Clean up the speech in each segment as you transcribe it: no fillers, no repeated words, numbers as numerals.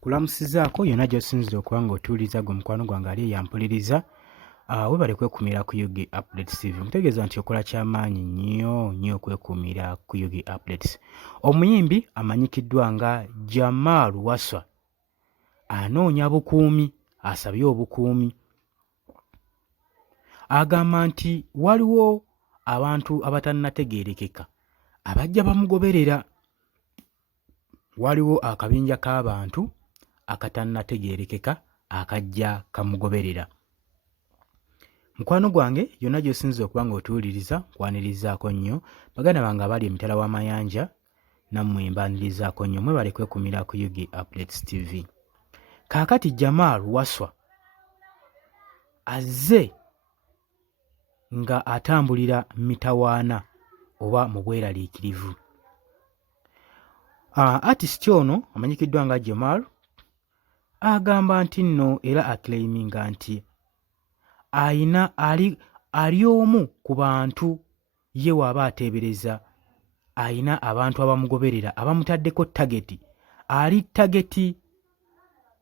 Kulamusizaako yonna gy'osinzira okuba ng'otuwuliza gwe mukwano gwange ali yampuliriza. Weebale kwekuumira ku Yugi Updates TV. Mutegeeza nti okola ky'amaanyi nnyo okwekuumira ku Yugi Updates. Omuyimbi amanyikiddwa nga Jamal Waswa anoonya bukuumi, asabye obukuumi. Agamba nti waliwo abantu abatannategeerekeka abajja bamugoberera. Waliwo akabinja k'abantu akatannategeerekeka akajja kamugoberera. Mukwano gwange yonna gy'osinza okuba ng'otuwuliriza nkwanirizaako nnyo. Baganda bange abali emitala w'amayanja nammwe mbanirizaako nnyo. Mwebale kwekuumira ku Yugi Updates TV. Kaakati Jamal Waswa azze nga atambulira mitawaana oba mu bweraliikirivu. Artist ono amanyikiddwa nga Jamal agamba nti nno era aclaiminga nti ali omu ku bantu ye waaba ateebereza ayina abantu abamugoberera abamutaddeko tageti. Ali tageti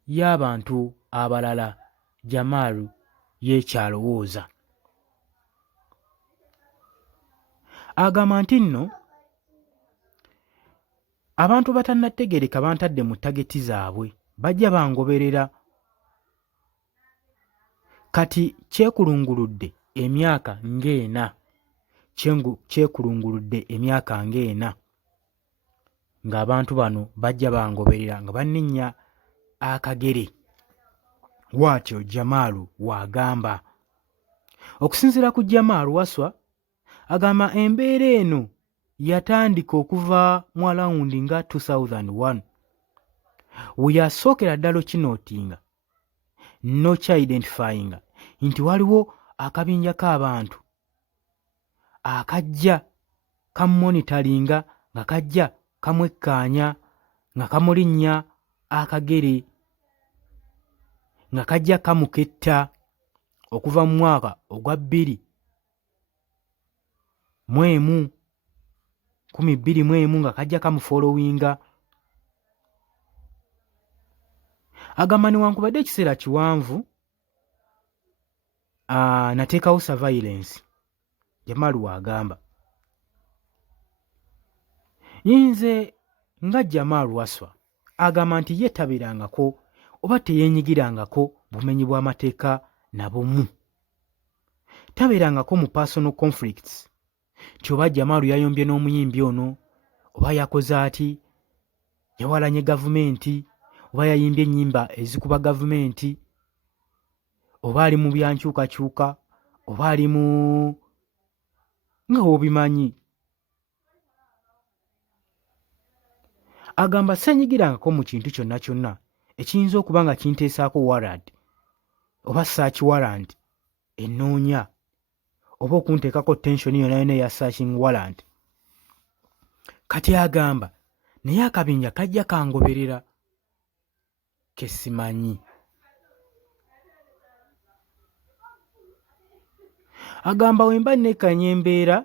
y'abantu abalala Jamal yeekyalowooza. Agamba nti nno abantu batannategeereka bantadde mu tageti zaabwe bajja bangoberera. Kati kyekulunguludde emyaka ng'ena, kyekulunguludde emyaka ng'ena ng'abantu bano bajja bangoberera nga banninnya akagere. Bw'atyo Jamal w'agamba. Okusinziira ku Jamal Waswa agamba embeera eno yatandika okuva mu alawundi nga 2001 we yasookera ddala okinootinga nokyidentifyinga nti waliwo akabinja k'abantu akajja kamonitalinga nga kajja kamwekkaanya nga kamulinnya akagere nga kajja kamuketta okuva mu mwaka ogwa 2021 nga kajja kamufolowinga. Agamba newankubadde ekiseera kiwanvu nateekawo surveillance. Jamal w'agamba nze nga Jamal Waswa agamba nti ye tabeerangako oba teyeenyigirangako bumenyi bw'amateeka na bumu. Tabeerangako mu personal conflicts nti oba Jamal yayombye n'omuyimbi ono oba yakoze ati yawalanye gavumenti oba yayimbye ennyimba ezikuba gavumenti oba ali mu byankyukakyuka oba ali mu nga wobimanyi. Agamba seenyigirangako mu kintu kyonna kyonna ekiyinza okuba nga kinteesaako warrant oba search warrant ennoonya oba okunteekako tension yonna yonna eya searching warrant. Kati agamba naye akabinja kajja kangoberera ke simanyi. Agamba wemba nekkanya embeera,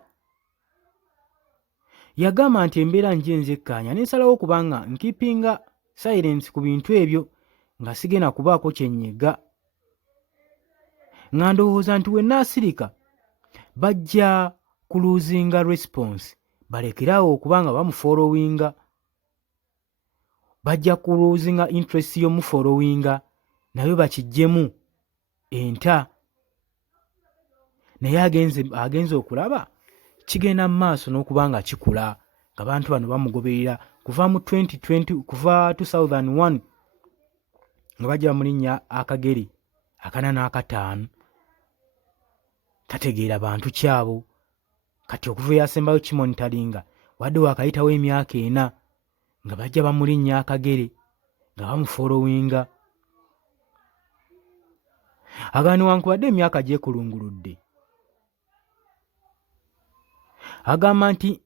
yagamba nti embeera nje nzekkaanya nensalawo kubanga nkipinga silence ku bintu ebyo nga sigenda kubaako kyennyega nga ndowooza nti wennaasirika bajja kuluzinga response balekerawo okubanga bamufolowinga, bajja kuluzinga interest y'omufolowinga nabyo bakijjemu enta. Naye agenze okulaba kigenda mu maaso n'okuba nga kikula ng'abantu bano bamugoberera kuva mu 2001 nga bajja bamulinnya akagere 45. Tategeera bantu kyabo. Kati okuva eyasembayo kimonitalinga wadde wakayitawo emyaka 4 nga bajja bamulinnya akagere nga bamufolowinga. Agamba newankubadde emyaka gyekulunguludde agamba nti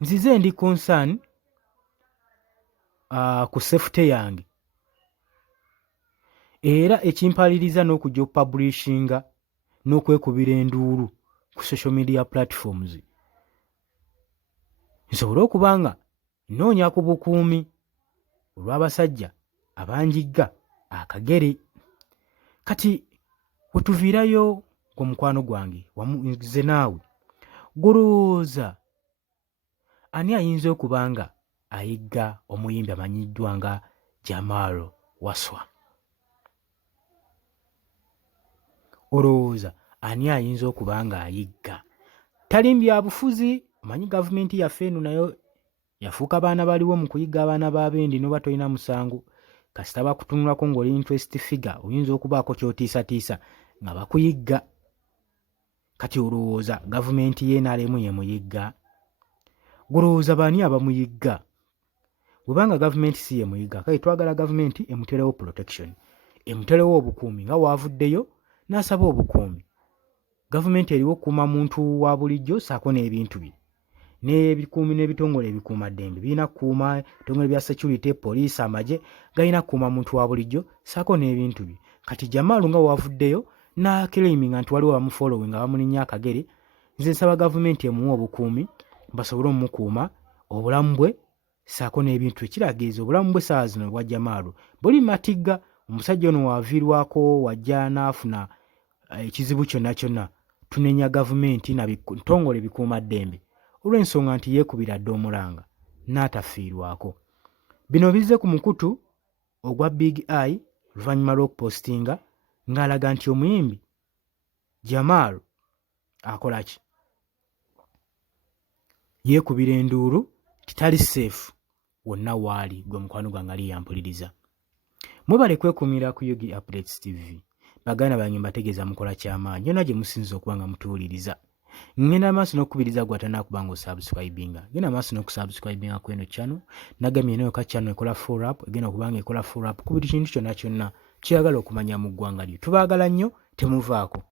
nzize ndi concern ku safety yange era ekimpaliriza n'okujja okupublishinga n'okwekubira enduulu ku social media platforms nsobole okuba nga noonya ku bukuumi olw'abasajja abanjigga akagere. Kati wetuviirayo ng'omukwano gwange wamuze naawe, golowooza ani ayinza okuba nga ayigga omuyimbi amanyiddwa nga Jamal Waswa? Olowooza ani ayinza okuba nga ayigga? Tali byabufuzi, omanyi gavumenti yaffe eno nayo yafuuka baana baliwo mu kuyigga abaana b'abendi n'oba tolina musango. Kasita bakutunulako ng'oli interest figure oyinza okubaako ky'otiisatiisa nga bakuyigga. Kati olowooza gavumenti y'NRM ye muyigga? Golowooza baani abamuyigga? Bwebanga gavumenti si ye muyigga, kale twagala gavumenti emuterewo protection, emuterewo obukuumi nga waavuddeyo n'asaba obukuumi. Gavumenti eriwo okukuuma muntu wa bulijjo saako n'ebintu bye. N'ebikuumi n'ebitongole ebikuumaddembe birina kukuuma, ebitongole bya security, poliisi, amagye galina kukuuma muntu wa bulijjo saako n'ebintu bye. Kati Jamal nga wavuddeyo n'akiriminga nti waliwo bamufollowi nga bamulinnya akagere, nze nsaba gavumenti emuwe obukuumi basobole omumukuuma obulamu bwe saako n'ebintu ekirageeza obulamu bwe saa zino bwa Jamal buli matigga. Omusajja ono waaviirwako wajja n'afuna ekizibu kyonna kyonna, tunenya gavumenti na bitongole bikuumaddembe olw'ensonga nti yeekubira dda omulanga n'atafiirwako. Bino bizze ku mukutu ogwa Big Eye luvannyuma lw'okupostinga ng'alaga nti omuyimbi Jamal akola ki? Yeekubira enduulu titali safe wonna waali. Gwe mukwano gwange ali yampuliriza, mwebale kwekuumira ku Yugi Updates TV. Baganda bange mbategeeza mukola ky'amaanyi yonna gye musinza okuba nga mutuwuliriza. Ngenda maaso n'okukubiriza gwe atanakuba nga osubscribinga. Genda maaso n'okusubscribinga ku eno channel. Nagamye nayo ka channel ekola follow up, egenda okuba nga ekola follow up ku buli kintu kyonna kyonna kyeyagala okumanya mu ggwanga lyo. Tubaagala nnyo, temuvaako.